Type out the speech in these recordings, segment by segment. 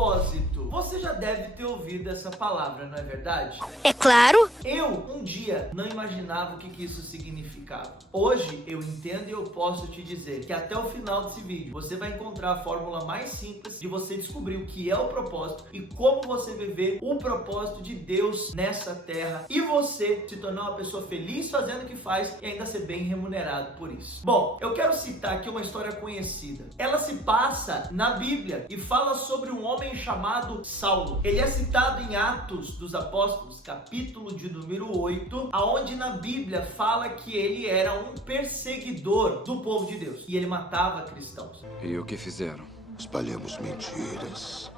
Propósito. Você já deve ter ouvido essa palavra, não é verdade? É claro. Eu, um dia, não imaginava o que isso significava. Hoje, eu entendo e eu posso te dizer que até o final desse vídeo, você vai encontrar a fórmula mais simples de você descobrir o que é o propósito e como você viver o propósito de Deus nessa terra e você se tornar uma pessoa feliz fazendo o que faz e ainda ser bem remunerado por isso. Bom, eu quero citar aqui uma história conhecida. Ela se passa na Bíblia e fala sobre um homem chamado Saulo. Ele é citado em Atos dos Apóstolos, capítulo de número 8, aonde na Bíblia fala que ele era um perseguidor do povo de Deus e ele matava cristãos. E o que fizeram? Espalhamos mentiras.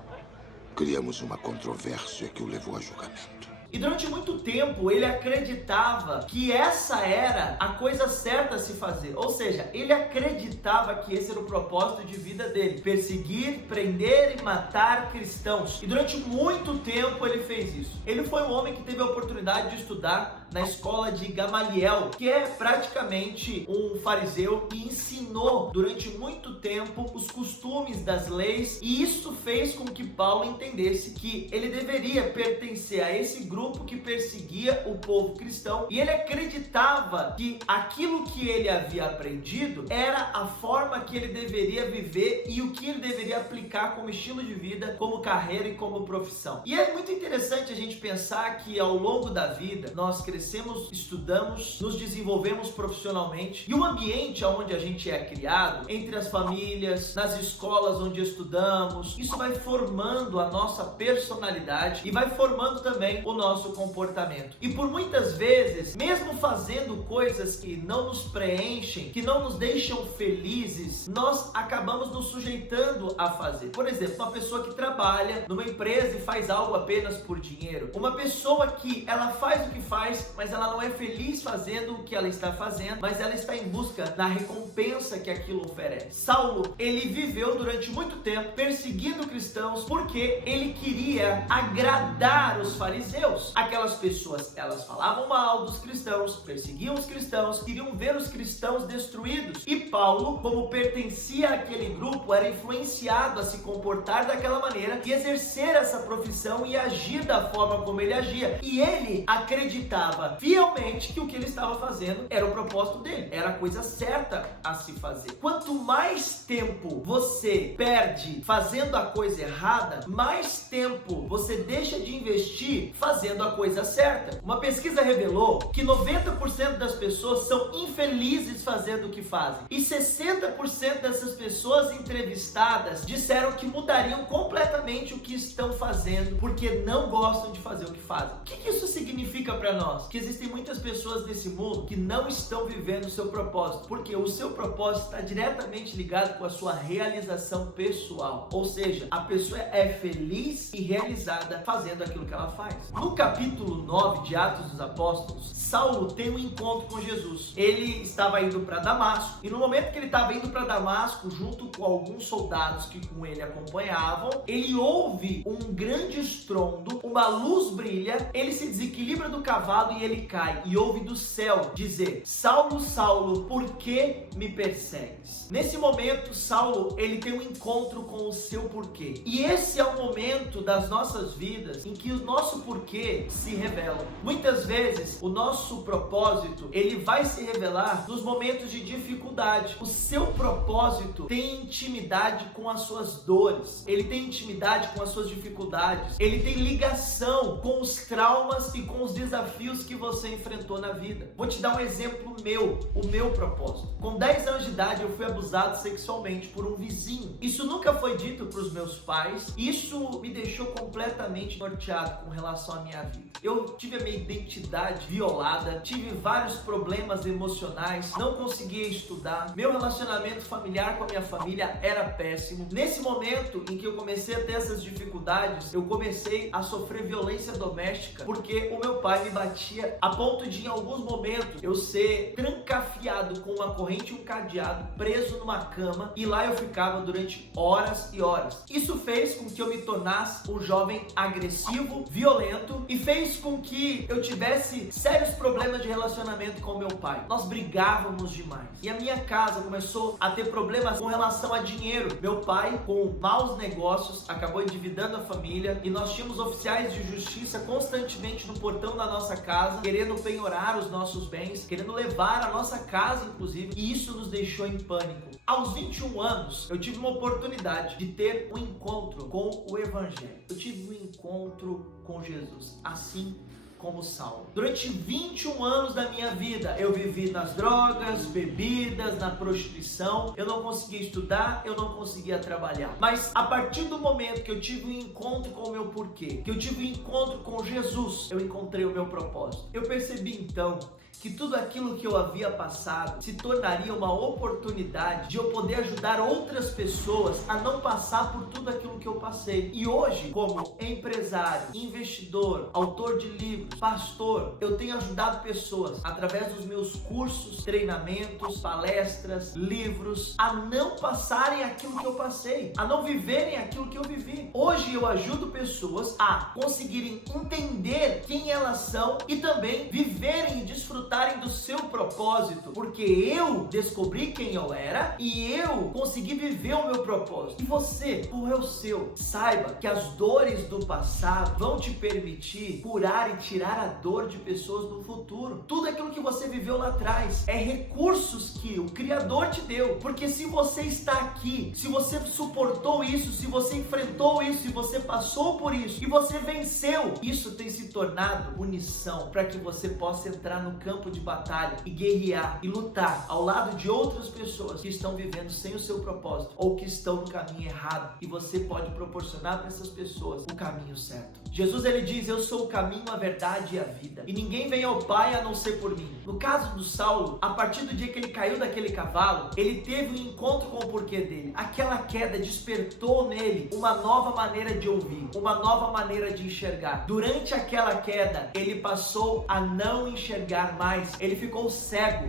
Criamos uma controvérsia que o levou a julgamento. E durante muito tempo ele acreditava que essa era a coisa certa a se fazer. Ou seja, ele acreditava que esse era o propósito de vida dele: perseguir, prender e matar cristãos. E durante muito tempo ele fez isso. Ele foi um homem que teve a oportunidade de estudar na escola de Gamaliel, que é praticamente um fariseu, e ensinou durante muito tempo os costumes das leis, e isso fez com que Paulo entendesse que ele deveria pertencer a esse grupo que perseguia o povo cristão, e ele acreditava que aquilo que ele havia aprendido era a forma que ele deveria viver e o que ele deveria aplicar como estilo de vida, como carreira e como profissão. E é muito interessante a gente pensar que ao longo da vida nós crescemos, estudamos, nos desenvolvemos profissionalmente, e o ambiente onde a gente é criado, entre as famílias, nas escolas onde estudamos, isso vai formando a nossa personalidade e vai formando também o nosso comportamento. E por muitas vezes, mesmo fazendo coisas que não nos preenchem, que não nos deixam felizes, nós acabamos nos sujeitando a fazer. Por exemplo, uma pessoa que trabalha numa empresa e faz algo apenas por dinheiro. Uma pessoa que ela faz o que faz, mas ela não é feliz fazendo o que ela está fazendo, mas ela está em busca da recompensa que aquilo oferece. Saulo, ele viveu durante muito tempo perseguindo cristãos porque ele queria agradar os fariseus. Aquelas pessoas, elas falavam mal dos cristãos, perseguiam os cristãos, queriam ver os cristãos destruídos. E Paulo, como pertencia àquele grupo, era influenciado a se comportar daquela maneira e exercer essa profissão e agir da forma como ele agia. E ele acreditava fielmente que o que ele estava fazendo era o propósito dele, era a coisa certa a se fazer. Quanto mais tempo você perde fazendo a coisa errada, mais tempo você deixa de investir fazendo a coisa certa. Uma pesquisa revelou que 90% das pessoas são infelizes fazendo o que fazem, e 60% dessas pessoas entrevistadas disseram que mudariam completamente o que estão fazendo porque não gostam de fazer o que fazem. O que isso significa para nós? Que existem muitas pessoas nesse mundo que não estão vivendo o seu propósito, porque o seu propósito está diretamente ligado com a sua realização pessoal. Ou seja, a pessoa é feliz e realizada fazendo aquilo que ela faz. No capítulo 9 de Atos dos Apóstolos, Saulo tem um encontro com Jesus. Ele estava indo para Damasco, e no momento que ele estava indo para Damasco, junto com alguns soldados que com ele acompanhavam, ele ouve um grande estrondo, uma luz brilha, ele se desequilibra do cavalo e ele cai, e ouve do céu dizer: Saulo, Saulo, por que me persegues? Nesse momento, Saulo, ele tem um encontro com o seu porquê. E esse é o momento das nossas vidas em que o nosso porquê se revela. Muitas vezes, o nosso propósito, ele vai se revelar nos momentos de dificuldade. O seu propósito tem intimidade com as suas dores, ele tem intimidade com as suas dificuldades, ele tem ligação com os traumas e com os desafios que você enfrentou na vida. Vou te dar um exemplo meu, o meu propósito. Com 10 anos de idade, eu fui abusado sexualmente por um vizinho. Isso nunca foi dito para os meus pais, isso me deixou completamente norteado com relação à minha vida. Eu tive a minha identidade violada, tive vários problemas emocionais, não conseguia estudar, meu relacionamento familiar com a minha família era péssimo. Nesse momento em que eu comecei a ter essas dificuldades, eu comecei a sofrer violência doméstica, porque o meu pai me batia batia a ponto de, em alguns momentos, eu ser trancafiado com uma corrente e um cadeado, preso numa cama, e lá eu ficava durante horas e horas. Isso fez com que eu me tornasse um jovem agressivo, violento, e fez com que eu tivesse sérios problemas de relacionamento com meu pai. Nós brigávamos demais. E a minha casa começou a ter problemas com relação a dinheiro. Meu pai, com maus negócios, acabou endividando a família, e nós tínhamos oficiais de justiça constantemente no portão da nossa casa, querendo penhorar os nossos bens, querendo levar a nossa casa, inclusive, e isso nos deixou em pânico. Aos 21 anos, eu tive uma oportunidade de ter um encontro com o Evangelho. Eu tive um encontro com Jesus, assim como Saulo. Durante 21 anos da minha vida, eu vivi nas drogas, bebidas, na prostituição. Eu não conseguia estudar, eu não conseguia trabalhar. Mas a partir do momento que eu tive um encontro com o meu porquê, que eu tive um encontro com Jesus, eu encontrei o meu propósito. Eu percebi então que tudo aquilo que eu havia passado se tornaria uma oportunidade de eu poder ajudar outras pessoas a não passar por tudo aquilo que eu passei. E hoje, como empresário, investidor, autor de livros, pastor, eu tenho ajudado pessoas através dos meus cursos, treinamentos, palestras, livros, a não passarem aquilo que eu passei, a não viverem aquilo que eu vivi. Hoje eu ajudo pessoas a conseguirem entender quem elas são e também viverem e desfrutarem do seu propósito, porque eu descobri quem eu era e eu consegui viver o meu propósito. E você, qual é o seu? Saiba que as dores do passado vão te permitir curar e tirar a dor de pessoas no futuro. Tudo aquilo que você viveu lá atrás é recursos que o Criador te deu, porque se você está aqui, se você suportou isso, se você enfrentou isso, se você passou por isso e você venceu, isso tem se tornado munição para que você possa entrar no campo de batalha e guerrear e lutar ao lado de outras pessoas que estão vivendo sem o seu propósito ou que estão no caminho errado, e você pode proporcionar para essas pessoas o caminho certo. Jesus, ele diz: eu sou o caminho, a verdade e a vida, e ninguém vem ao Pai a não ser por mim. No caso do Saulo, a partir do dia que ele caiu daquele cavalo, ele teve um encontro com o porquê dele. Aquela queda despertou nele uma nova maneira de ouvir, uma nova maneira de enxergar. Durante aquela queda, ele passou a não enxergar mais, ele ficou cego.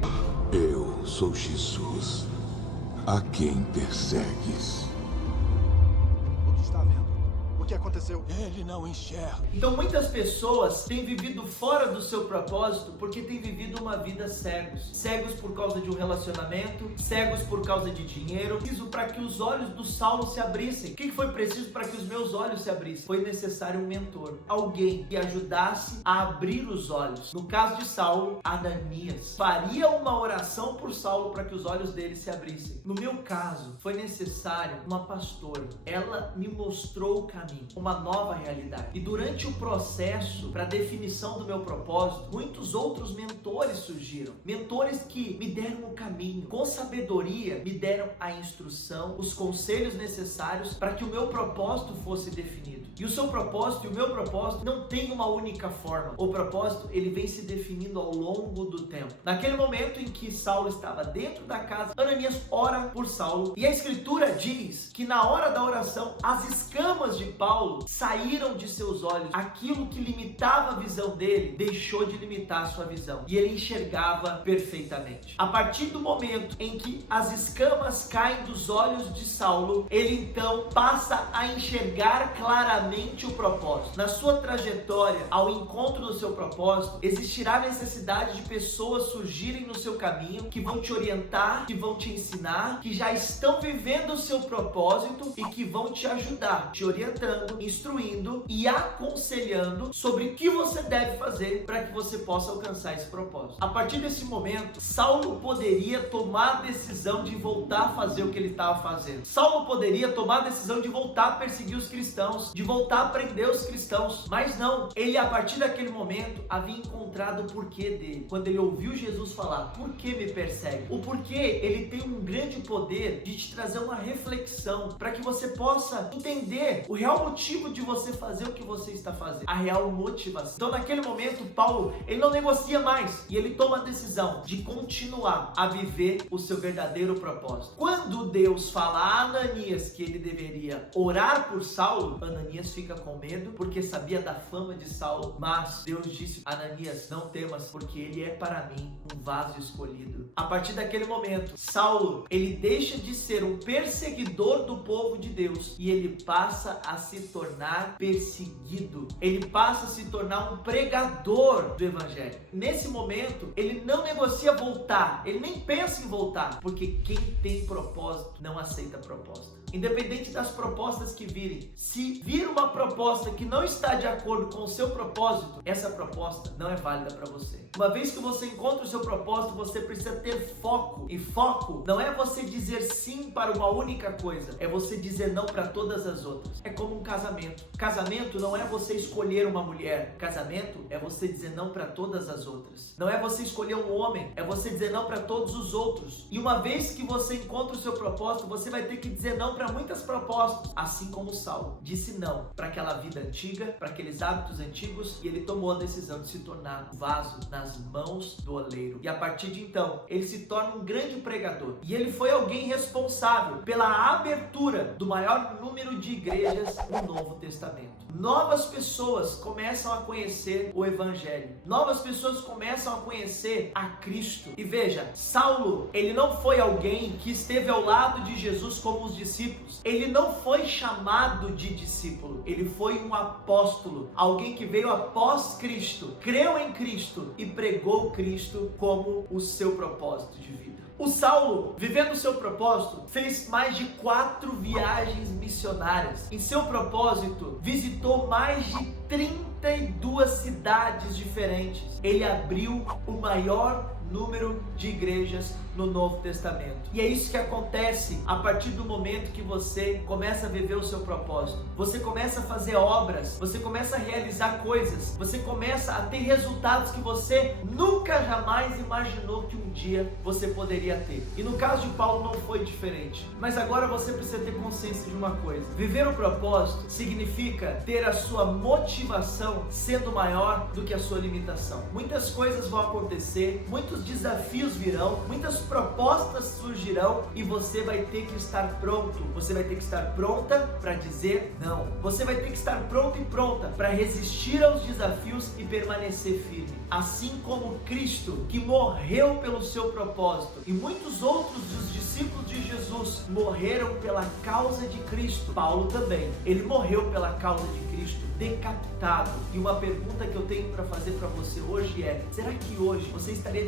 Eu sou Jesus, a quem persegues. O que está vendo? O que aconteceu? Ele não enxerga. Então muitas pessoas têm vivido fora do seu propósito porque têm vivido uma vida cegos. Cegos por causa de um relacionamento, cegos por causa de dinheiro. Preciso para que os olhos do Saulo se abrissem. O que foi preciso para que os meus olhos se abrissem? Foi necessário um mentor, alguém que ajudasse a abrir os olhos. No caso de Saulo, Ananias faria uma oração por Saulo para que os olhos dele se abrissem. No meu caso, foi necessário uma pastora. Ela me mostrou o caminho, uma nova realidade. E durante o processo para definição do meu propósito, muitos outros mentores surgiram. Mentores que me deram o caminho, com sabedoria me deram a instrução, os conselhos necessários para que o meu propósito fosse definido. E o seu propósito e o meu propósito não tem uma única forma. O propósito, ele vem se definindo ao longo do tempo. Naquele momento em que Saulo estava dentro da casa, Ananias ora por Saulo, e a escritura diz que na hora da oração, as escamas de Paulo saíram de seus olhos. Aquilo que limitava a visão dele deixou de limitar a sua visão, e ele enxergava perfeitamente. A partir do momento em que as escamas caem dos olhos de Saulo, ele então passa a enxergar claramente o propósito. Na sua trajetória ao encontro do seu propósito, existirá necessidade de pessoas surgirem no seu caminho que vão te orientar, que vão te ensinar, que já estão vivendo o seu propósito e que vão te ajudar, te orientando, instruindo e aconselhando sobre o que você deve fazer para que você possa alcançar esse propósito. A partir desse momento, Saulo poderia tomar a decisão de voltar a fazer o que ele estava fazendo. Saulo poderia tomar a decisão de voltar a perseguir os cristãos, de voltar a prender os cristãos, mas não. Ele, a partir daquele momento, havia encontrado o porquê dele. Quando ele ouviu Jesus falar: por que me persegue? O porquê, ele tem um grande poder de te trazer uma reflexão para que você possa entender o real real motivo de você fazer o que você está fazendo, a real motivação. Então naquele momento Paulo, ele não negocia mais e ele toma a decisão de continuar a viver o seu verdadeiro propósito. Quando Deus fala a Ananias que ele deveria orar por Saulo, Ananias fica com medo porque sabia da fama de Saulo, mas Deus disse: Ananias, não temas, porque ele é para mim um vaso escolhido. A partir daquele momento, Saulo, ele deixa de ser um perseguidor do povo de Deus e ele passa a se tornar perseguido. Ele passa a se tornar um pregador do evangelho. Nesse momento, ele não negocia voltar, ele nem pensa em voltar, porque quem tem propósito não aceita proposta. Independente das propostas que virem, se vir uma proposta que não está de acordo com o seu propósito, essa proposta não é válida para você. Uma vez que você encontra o seu propósito, você precisa ter foco. E foco não é você dizer sim para uma única coisa, é você dizer não para todas as outras. É como um casamento. Casamento não é você escolher uma mulher. Casamento é você dizer não para todas as outras. Não é você escolher um homem, é você dizer não para todos os outros. E uma vez que você encontra o seu propósito, você vai ter que dizer não para muitas propostas, assim como Saulo disse não para aquela vida antiga, para aqueles hábitos antigos, e ele tomou a decisão de se tornar um vaso nas mãos do oleiro. E a partir de então, ele se torna um grande pregador. E ele foi alguém responsável pela abertura do maior número de igrejas no Novo Testamento. Novas pessoas começam a conhecer o evangelho. Novas pessoas começam a conhecer a Cristo. E veja, Saulo, ele não foi alguém que esteve ao lado de Jesus como os discípulos. Ele não foi chamado de discípulo. Ele foi um apóstolo. Alguém que veio após Cristo, creu em Cristo e pregou Cristo como o seu propósito de vida. O Saulo, vivendo o seu propósito, fez mais de 4 viagens missionárias. Em seu propósito, visitou mais de 32 cidades diferentes. Ele abriu o maior número de igrejas no Novo Testamento. E é isso que acontece a partir do momento que você começa a viver o seu propósito. Você começa a fazer obras, você começa a realizar coisas, você começa a ter resultados que você nunca jamais imaginou que um dia você poderia ter. E no caso de Paulo não foi diferente. Mas agora você precisa ter consciência de uma coisa: viver o propósito significa ter a sua motivação sendo maior do que a sua limitação. Muitas coisas vão acontecer, muitos desafios virão, muitas propostas surgirão e você vai ter que estar pronto, você vai ter que estar pronta para dizer não. Você vai ter que estar pronto e pronta para resistir aos desafios e permanecer firme. Assim como Cristo, que morreu pelo seu propósito, e muitos outros dos discípulos de Jesus morreram pela causa de Cristo. Paulo também, ele morreu pela causa de Cristo, decapitado. E uma pergunta que eu tenho para fazer para você hoje é: será que hoje você estaria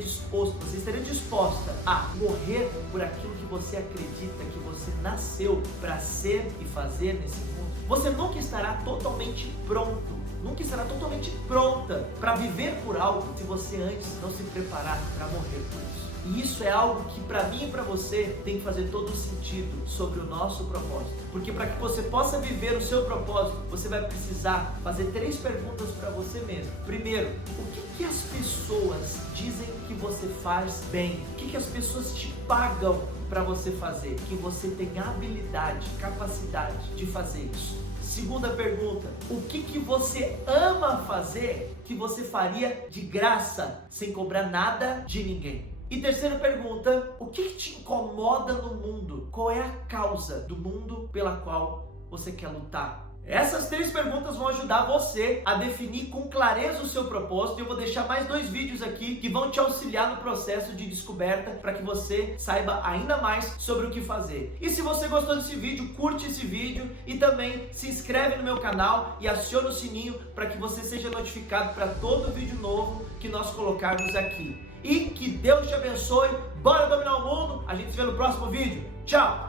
disposta a morrer por aquilo que você acredita que você nasceu para ser e fazer nesse mundo? Você nunca estará totalmente pronto, nunca estará totalmente pronta para viver por algo se você antes não se preparar para morrer por isso. E isso é algo que para mim e para você tem que fazer todo sentido sobre o nosso propósito. Porque para que você possa viver o seu propósito, você vai precisar fazer 3 perguntas para você mesmo. Primeiro, o que as pessoas dizem que você faz bem? O que as pessoas te pagam para você fazer? Que você tem habilidade, capacidade de fazer isso. Segunda pergunta, o que você ama fazer que você faria de graça, sem cobrar nada de ninguém? E terceira pergunta, o que te incomoda no mundo? Qual é a causa do mundo pela qual você quer lutar? Essas 3 perguntas vão ajudar você a definir com clareza o seu propósito. Eu vou deixar mais 2 vídeos aqui que vão te auxiliar no processo de descoberta para que você saiba ainda mais sobre o que fazer. E se você gostou desse vídeo, curte esse vídeo e também se inscreve no meu canal e aciona o sininho para que você seja notificado para todo vídeo novo que nós colocarmos aqui. E que Deus te abençoe. Bora dominar o mundo. A gente se vê no próximo vídeo. Tchau!